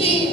que